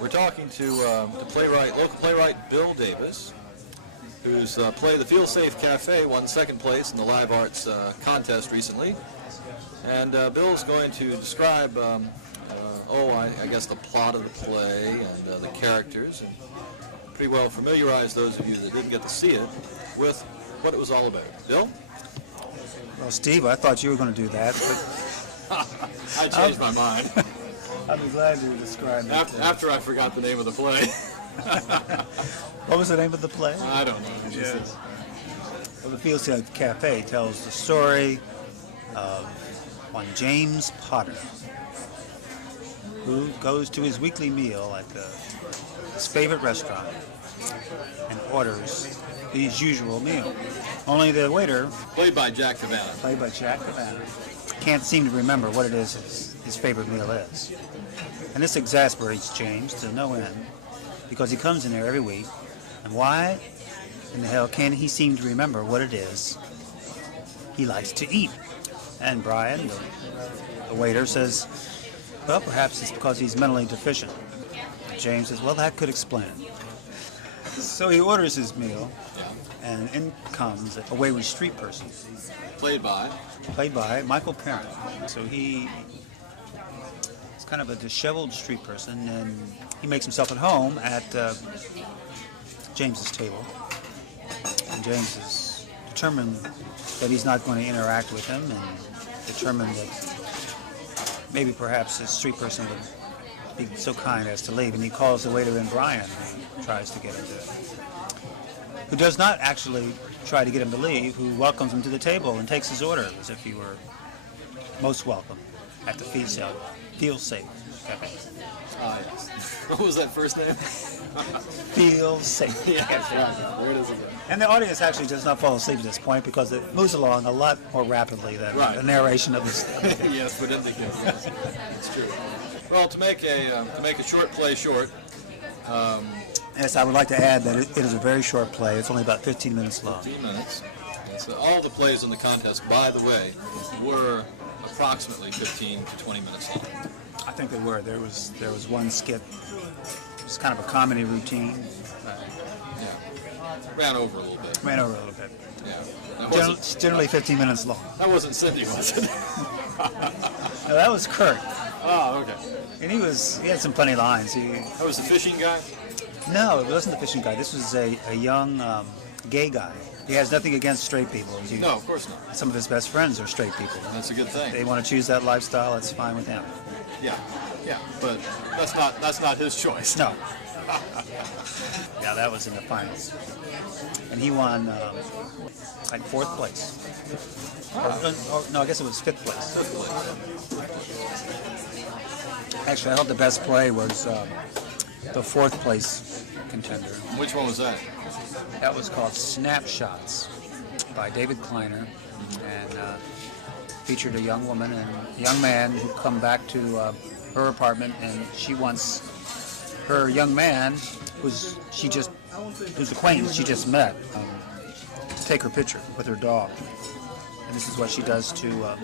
We're talking to local playwright Bill Davis, whose play The Feelsafe Cafe won second place in the Live Arts contest recently. And Bill's going to describe, I guess the plot of the play and the characters, and pretty well familiarize those of you that didn't get to see it with what it was all about. Bill? Well, Steve, I thought you were going to do that, but I changed my mind. I'd be glad to describe it. After I forgot the name of the play. What was the name of the play? I don't know. Yes. Well, the Feelsafe Cafe tells the story of one James Potter, who goes to his weekly meal at his favorite restaurant and orders his usual meal. Only the waiter, Played by Jack Havana, can't seem to remember what it is his favorite meal is. And this exasperates James to no end, because he comes in there every week, and why in the hell can't he seem to remember what it is he likes to eat? And Brian, the waiter, says, well, perhaps it's because he's mentally deficient. James says, well, that could explain it. So he orders his meal, and in comes a wayward street person. played by Michael Parent. So he's kind of a disheveled street person, and he makes himself at home at James's table. And James is determined that he's not going to interact with him, and determined that maybe perhaps this street person would be so kind as to leave. And he calls the waiter in, Brian, who tries to get him to, who does not actually try to get him to leave, who welcomes him to the table and takes his order as if he were most welcome at the Feelsafe Cafe. Yes. What was that first name? Feelsafe. Yes, right. Where does it go? And the audience actually does not fall asleep at this point because it moves along a lot more rapidly than the narration of this. Yes, but indicate. Yes, it's true. Well, to make a short play short. Yes, I would like to add that it is a very short play. It's only about 15 minutes long. 15 minutes. Yes, all the plays in the contest, by the way, were approximately 15 to 20 minutes long. I think they were. There was one skit. It was kind of a comedy routine. Ran over a little bit. Yeah. Generally 15 minutes long. That wasn't Cindy, was it? No, that was Kurt. Oh, okay. And he had some funny lines. That was the fishing guy? No, it wasn't the fishing guy. This was a young gay guy. He has nothing against straight people. No, of course not. Some of his best friends are straight people. That's a good thing. They want to choose that lifestyle. That's fine with him. Yeah, but that's not his choice. No. Yeah, that was in the finals, and he won like fourth place. No, I guess it was fifth place. Actually, I thought the best play was the fourth place contender. Which one was that? That was called Snapshots by David Kleiner, and featured a young woman and a young man who come back to her apartment, and she wants her young man, who's acquaintance she just met, to take her picture with her dog. And this is what she does to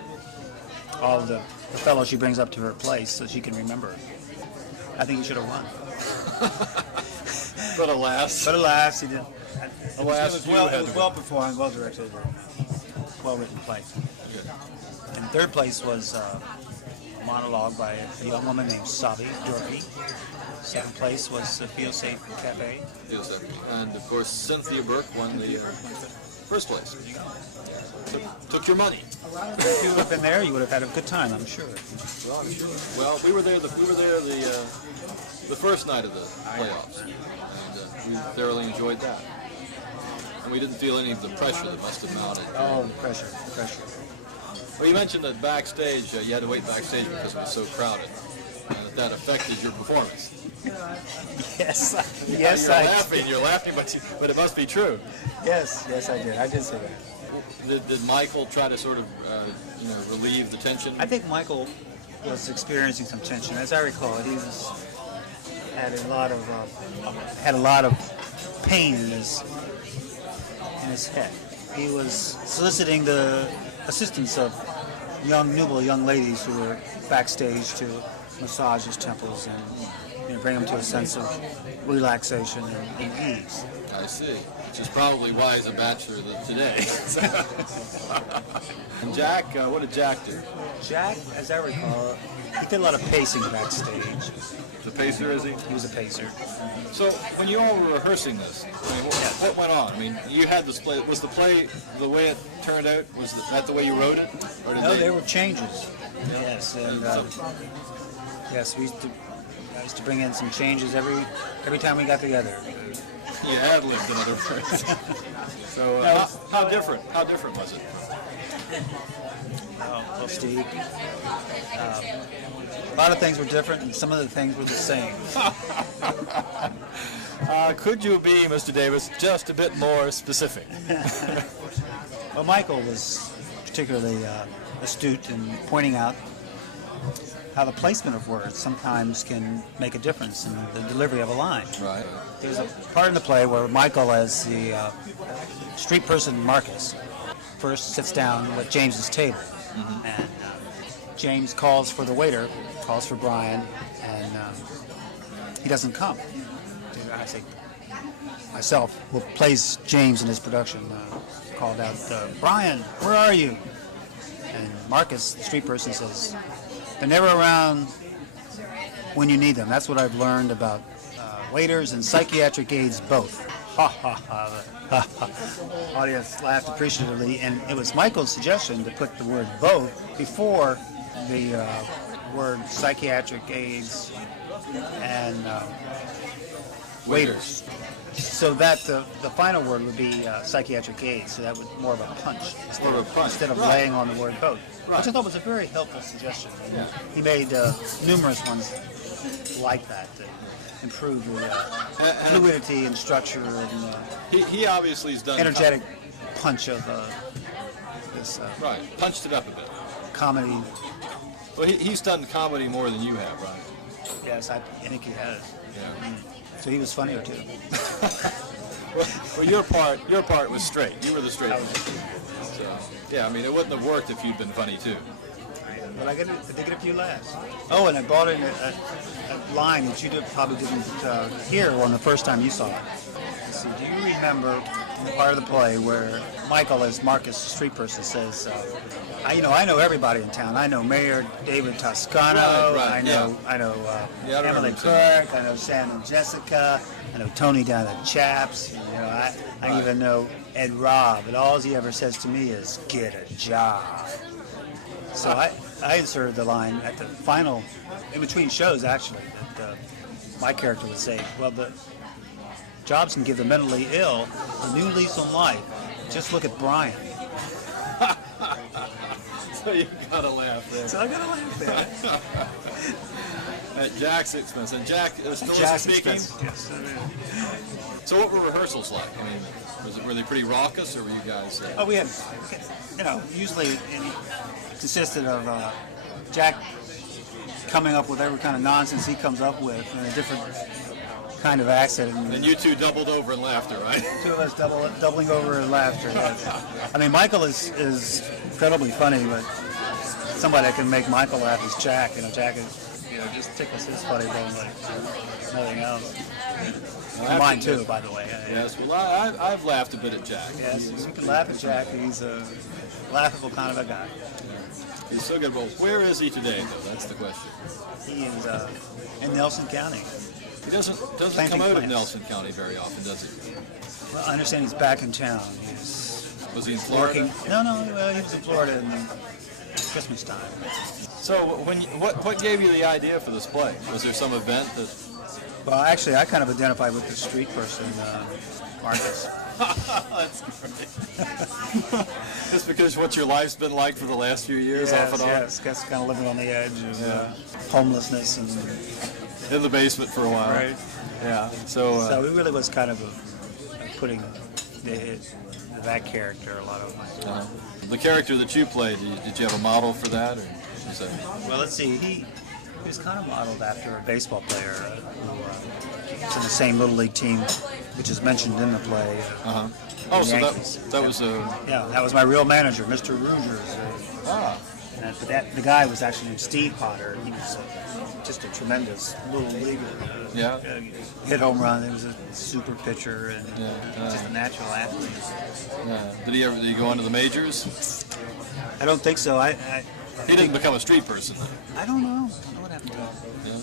all the fellows she brings up to her place so she can remember her. I think he should have won. But alas, he didn't. It was well performed, well directed, well written play. Good. And third place was a monologue by a young woman named Savi Dorothy. Second place was the Feelsafe Cafe. And of course, Cynthia Burke won the first place. Took your money. If you would have been there, you would have had a good time, I'm sure. Well, I'm sure. Well, we were there the first night of the playoffs, and we thoroughly enjoyed that. And we didn't feel any of the pressure that must have mounted. Oh, pressure. Well, you mentioned that backstage, you had to wait backstage because it was so crowded, and that affected your performance. Yes, You're laughing, but it must be true. Yes, I did. I did say that. Did Michael try to sort of, relieve the tension? I think Michael was experiencing some tension. As I recall, he had a lot of pain in his head. He was soliciting the assistance of nubile young ladies who were backstage to massage his temples and bring them to a sense of relaxation and ease. I see. Which is probably why he's a bachelor today. And Jack, what did Jack do? Jack, as I recall, he did a lot of pacing backstage. The pacer, is he? He was a pacer. So when you all were rehearsing this, I mean, what went on? I mean, you had this play. Was the play the way it turned out? Was that the way you wrote it? Or did No, there were changes. Yes, and yes, I used to bring in some changes every time we got together. You ad-libbed, in other words. So how different? How different was it? Well, Steve, a lot of things were different, and some of the things were the same. Could you be, Mr. Davis, just a bit more specific? Well, Michael was particularly astute in pointing out how the placement of words sometimes can make a difference in the delivery of a line. Right. There's a part in the play where Michael, as the street person Marcus, first sits down at James's table, and James calls for the waiter, calls for Brian, and he doesn't come. I say, myself, who plays James in his production, called out, Brian, where are you? And Marcus, the street person, says, they're never around when you need them. That's what I've learned about waiters and psychiatric aides both. Ha ha ha. Audience laughed appreciatively, and it was Michael's suggestion to put the word both before the word psychiatric aides and waiters, so that the final word would be psychiatric aides, so that would more of a punch instead of laying on the word both, which I thought was a very helpful suggestion. Yeah. He made numerous ones like that to improve the fluidity and structure and he obviously has done energetic punch of this right, punched it up a bit. Comedy. Well, he's done comedy more than you have, right? Yes, I think he has. Yeah. So he was funnier too. Well, your part was straight. You were the straight one. So, yeah, I mean, it wouldn't have worked if you'd been funny too. But I did get a few laughs. Oh, and I brought in a line that you probably didn't hear on the first time you saw it. Let's see, do you remember the part of the play where Michael, as Marcus, the street person, says, I know everybody in town. I know Mayor David Toscano. Right, I know Emily Kirk. I know Sam and Jessica. I know Tony down at Chaps. I even know Ed Robb. And all he ever says to me is, "Get a job." So I inserted the line at the final, in between shows actually, that my character would say, well, the jobs can give the mentally ill a new lease on life. Just look at Brian. So you gotta laugh there. So I gotta laugh there. At Jack's expense. And Jack is still speaking? Yes. So what were rehearsals like? I mean, were they pretty raucous, or were you guys... Oh, we had, usually it consisted of Jack coming up with every kind of nonsense he comes up with in a different kind of accent. And you two doubled over in laughter, right? Two of us doubling over in laughter. Yes. I mean, Michael is incredibly funny, but somebody that can make Michael laugh is Jack. Jack is, just tickles his funny bone like nothing else. Well, mine too, by the way. Yes, well, I've laughed a bit at Jack. Yes, you can laugh at Jack. He's a laughable kind of a guy. He's so good. Well, where is he today, though? That's the question. He is in Nelson County. He doesn't come out of Nelson County very often, does he? Well, I understand he's back in town. Was he in Florida? No, he was in Florida in Christmas time. So what gave you the idea for this play? Was there some event that... Well, actually, I kind of identified with the street person, Marcus. That's great. Just because what your life's been like for the last few years, off and on? Yes, just kind of living on the edge of homelessness and... In the basement for a while. Right. Yeah. So it really was kind of putting that character, a lot of my... The character that you played, did you have a model for that? Or was that... Well, let's see. He was kind of modeled after a baseball player who was in the same Little League team, which is mentioned in the play. Oh, so that was a... Yeah, that was my real manager, Mr. Rugers. But the guy was actually named Steve Potter. He was just a tremendous little leaguer. Yeah. Hit home run. He was a super pitcher and just a natural athlete. Yeah. Did he go into the majors? I don't think so. He didn't become a street person. I don't know. I don't know what happened to him. Yeah.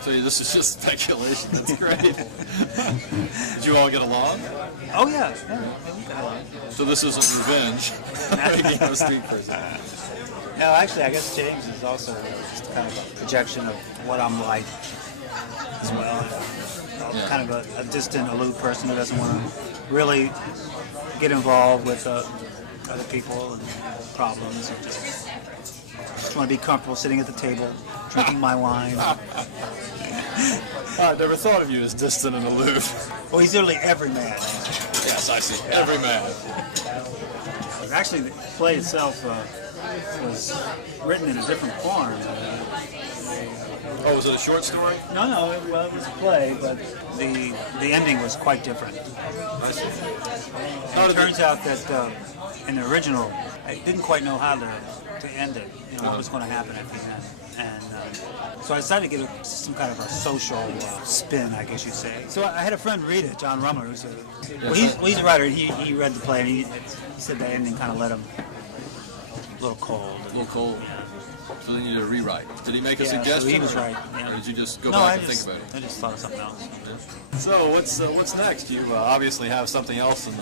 So this is just speculation. That's great. Did you all get along? Oh yeah. We got along. So this isn't revenge. Being a street person. No, actually, I guess James is also just kind of a projection of what I'm like as well. Yeah. Kind of a distant, aloof person who doesn't want to really get involved with other people and problems. And just want to be comfortable sitting at the table, drinking my wine. I never thought of you as distant and aloof. Well, he's literally every man. Yes, I see. Every man. Actually, the play itself was written in a different form. Oh, was it a short story? No, it was a play, but the ending was quite different. I see. It turns out that in the original, I didn't quite know how to end it, what was going to happen at the end. And so I decided to give it some kind of a social spin, I guess you'd say. So I had a friend read it, John Rumler, who's he's a writer. He read the play, and he said the ending kind of let him a little cold. A little cold. Yeah. So then you did a rewrite. Did he make a suggestion? So he was right. Or did you just go no, back and think about it? I just thought of something else. Yeah. So what's next? You obviously have something else in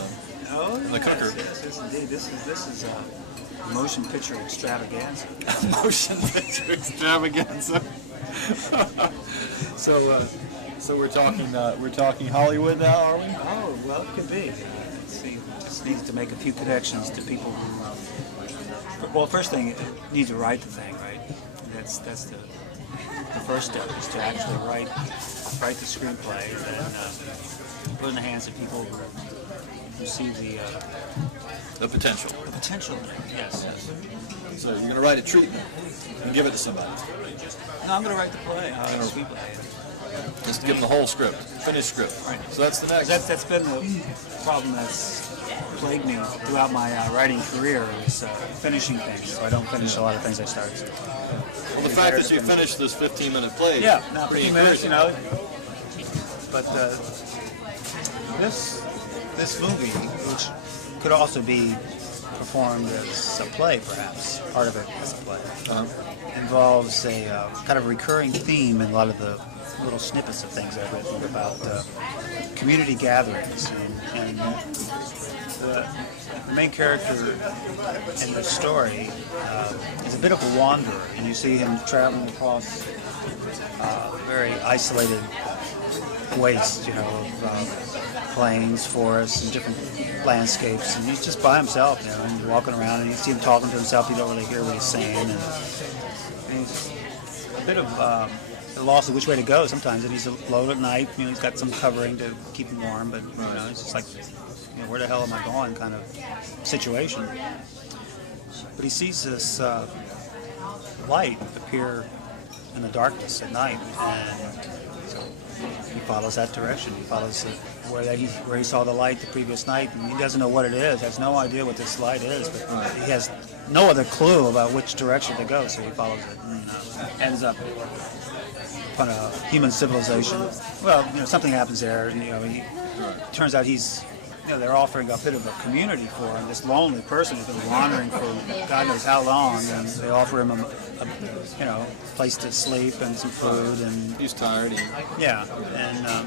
the cooker. Yes, indeed. This is motion picture extravaganza. Motion picture extravaganza. So we're talking Hollywood now, are we? Oh well, it could be. Let's see. Just needs to make a few connections to people who. Well, first thing, it needs to write the thing, right? That's the first step is to actually write the screenplay and put it in the hands of people who see the potential. The potential. Yes. So you're going to write a treatment and give it to somebody. No, I'm going to write the play. Just give them the whole script, finished script. Right. So that's the next. That's been the problem that's plagued me throughout my writing career is finishing things. So I don't finish a lot of things I start. Well, the fact that you finished this 15-minute play, now pretty 15 minutes, encouraging. But this movie, which could also be performed as a play, perhaps part of it as a play, involves a kind of recurring theme in a lot of the little snippets of things I've written about community gatherings, and the main character in the story is a bit of a wanderer, and you see him traveling across very isolated waste, of plains, forests, and different landscapes, and he's just by himself, and walking around, and you see him talking to himself. You don't really hear what he's saying, and he's a bit of a loss of which way to go sometimes. If he's alone at night, he's got some covering to keep him warm, but it's just like, where the hell am I going kind of situation. But he sees this light appear in the darkness at night, and so he follows that direction. He follows where he saw the light the previous night, and he doesn't know what it is, has no idea what this light is, but he has no other clue about which direction to go, so he follows it and ends up upon a human civilization. Well, something happens there. He turns out they're offering a bit of a community for him. This lonely person who's been wandering for God knows how long, and they offer him a place to sleep and some food, and he's tired. And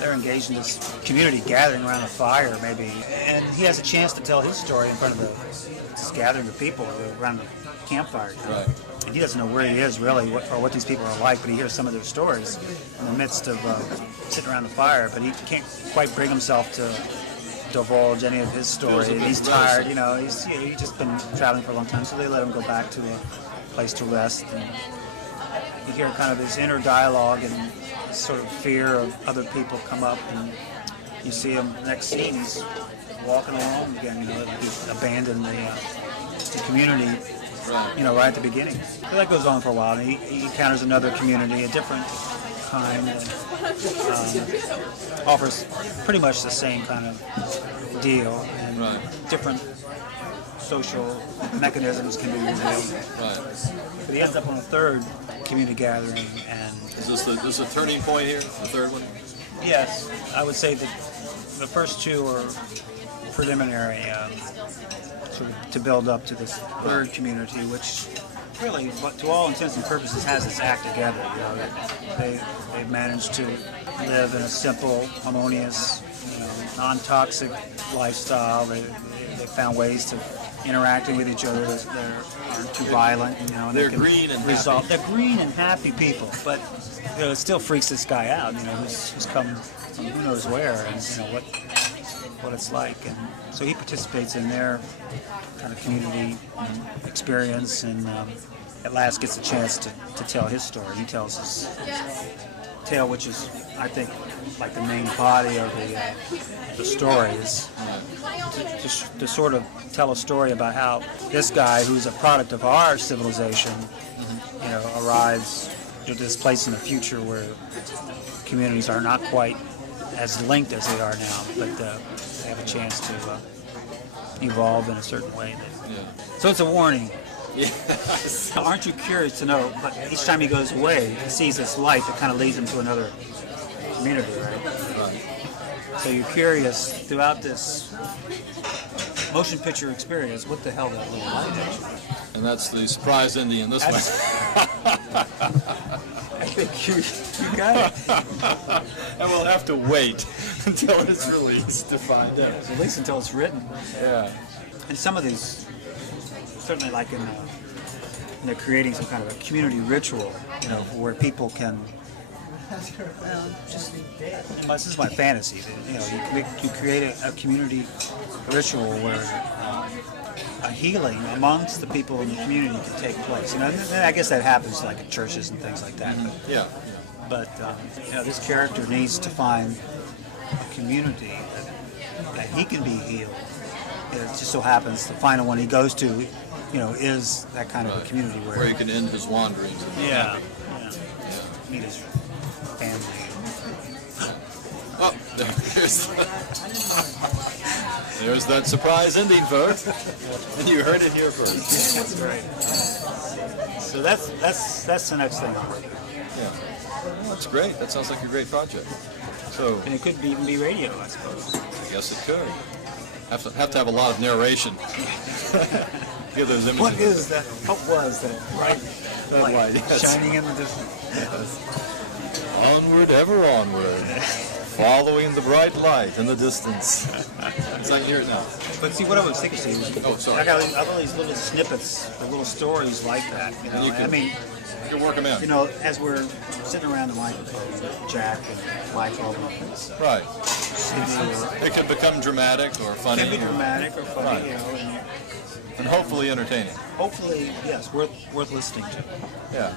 they're engaged in this community gathering around a fire, maybe, and he has a chance to tell his story in front of this gathering of people around the campfire. Right. And he doesn't know where he is really, or what these people are like, but he hears some of their stories in the midst of sitting around the fire. But he can't quite bring himself to divulge any of his story. And he's tired, he's just been traveling for a long time, so they let him go back to a place to rest. And you hear kind of his inner dialogue and sort of fear of other people come up, and you see him next scene, he's walking along again, he's abandoned the community. Right at the beginning. But that goes on for a while. And he encounters another community, a different kind, that offers pretty much the same kind of deal, and different social mechanisms can be revealed. Right. But he ends up on a third community gathering. And Is this a turning point here, the third one? yes, I would say that the first two are preliminary sort of to build up to this third community, which really, to all intents and purposes, has its act together. You know, they've managed to live in a simple, harmonious, non-toxic lifestyle. They found ways to interacting with each other that aren't too violent. And they're green and happy. They're green and happy people, but it still freaks this guy out. Who's come from who knows where, and what it's like. And so he participates in their kind of community experience, and at last gets a chance to tell his story. He tells his tale, which is, I think, like the main body of the story, is to sort of tell a story about how this guy, who's a product of our civilization, arrives to this place in the future where communities are not quite as linked as they are now, but they have a chance to evolve in a certain way. So it's a warning. Yes. Aren't you curious to know? But each time he goes away, he sees this light that kind of leads him to another community, right? So you're curious throughout this motion picture experience, what the hell that little light is. And that's the surprise ending in this one. I think you got it. And we'll have to wait until it's released to find out. At least until it's written. Yeah. And some of these, certainly like in they're creating some kind of a community ritual, where people can, this is my fantasy, that, you create a community ritual where a healing amongst the people in the community can take place. And I guess that happens like at churches and things like that. But this character needs to find a community that he can be healed. It just so happens the final one he goes to, is that kind of a community where he can end his wanderings. Meet his family. Oh, there's that surprise ending, folks. And you heard it here first. That's right. So that's the next thing I'm working on. Yeah. Well, that's great. That sounds like a great project. So. And it could even be radio, I suppose. I guess it could. Have to have a lot of narration. Give those images. What is that? What was that bright light yes. shining in the distance? Yes. Onward, ever onward, following the bright light in the distance. It's like hear it now. But see, what I was thinking, Steve, sorry. I got all these little snippets, the little stories like that. You can work them in. As we're sitting around the microphone, Jack and Michael. Right. It can become dramatic or funny. It can be dramatic or funny, right. And hopefully entertaining. Hopefully, yes, worth listening to. Yeah.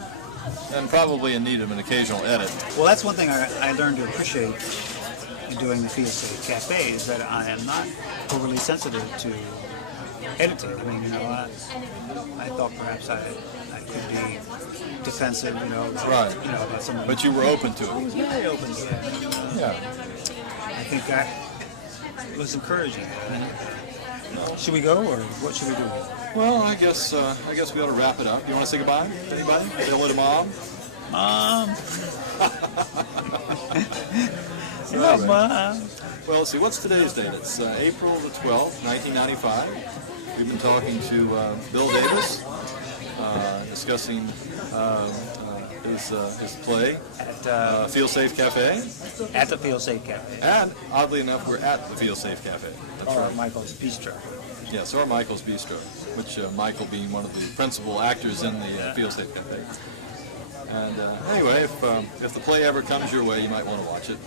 And probably in need of an occasional edit. Well, that's one thing I learned to appreciate in doing the Feelsafe Cafe, is that I am not overly sensitive to editing. I mean, I thought perhaps I could be defensive, right. About something. But you were open to it. I was very open to it. Yeah. I think that was encouraging. Should we go, or what should we do? Well, I guess we ought to wrap it up. Do you want to say goodbye to anybody? Say hello to Mom? Mom! Hello, Mom! Well, let's see. What's today's date? It's April the 12th, 1995. We've been talking to Bill Davis, discussing his play at Feelsafe Cafe. At the Feelsafe Cafe. And, oddly enough, we're at the Feelsafe Cafe. That's right. Michael's Bistro. Yes, or Michael's Bistro, which Michael being one of the principal actors in the Feelsafe Cafe. And anyway, if the play ever comes your way, you might want to watch it.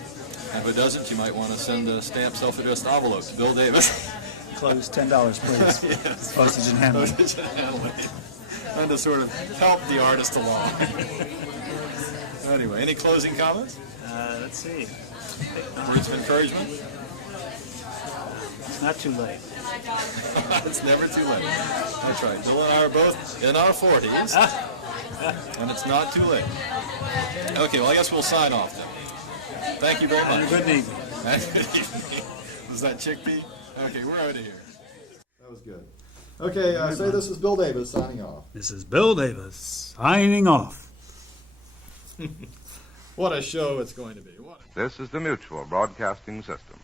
And if it doesn't, you might want to send a stamped self-addressed envelope to Bill Davis. Close $10, please. Yes. Postage and handling. Postage and handling. And to sort of help the artist along. Anyway, any closing comments? Let's see. Words of encouragement? It's not too late. It's never too late. That's right. Bill and I are both in our 40s, and it's not too late. Okay, well, I guess we'll sign off then. Thank you very much. And a good evening. Good evening. Was that chickpea? Okay, we're out of here. That was good. Okay, say this is Bill Davis signing off. This is Bill Davis signing off. What a show it's going to be. This is the Mutual Broadcasting System.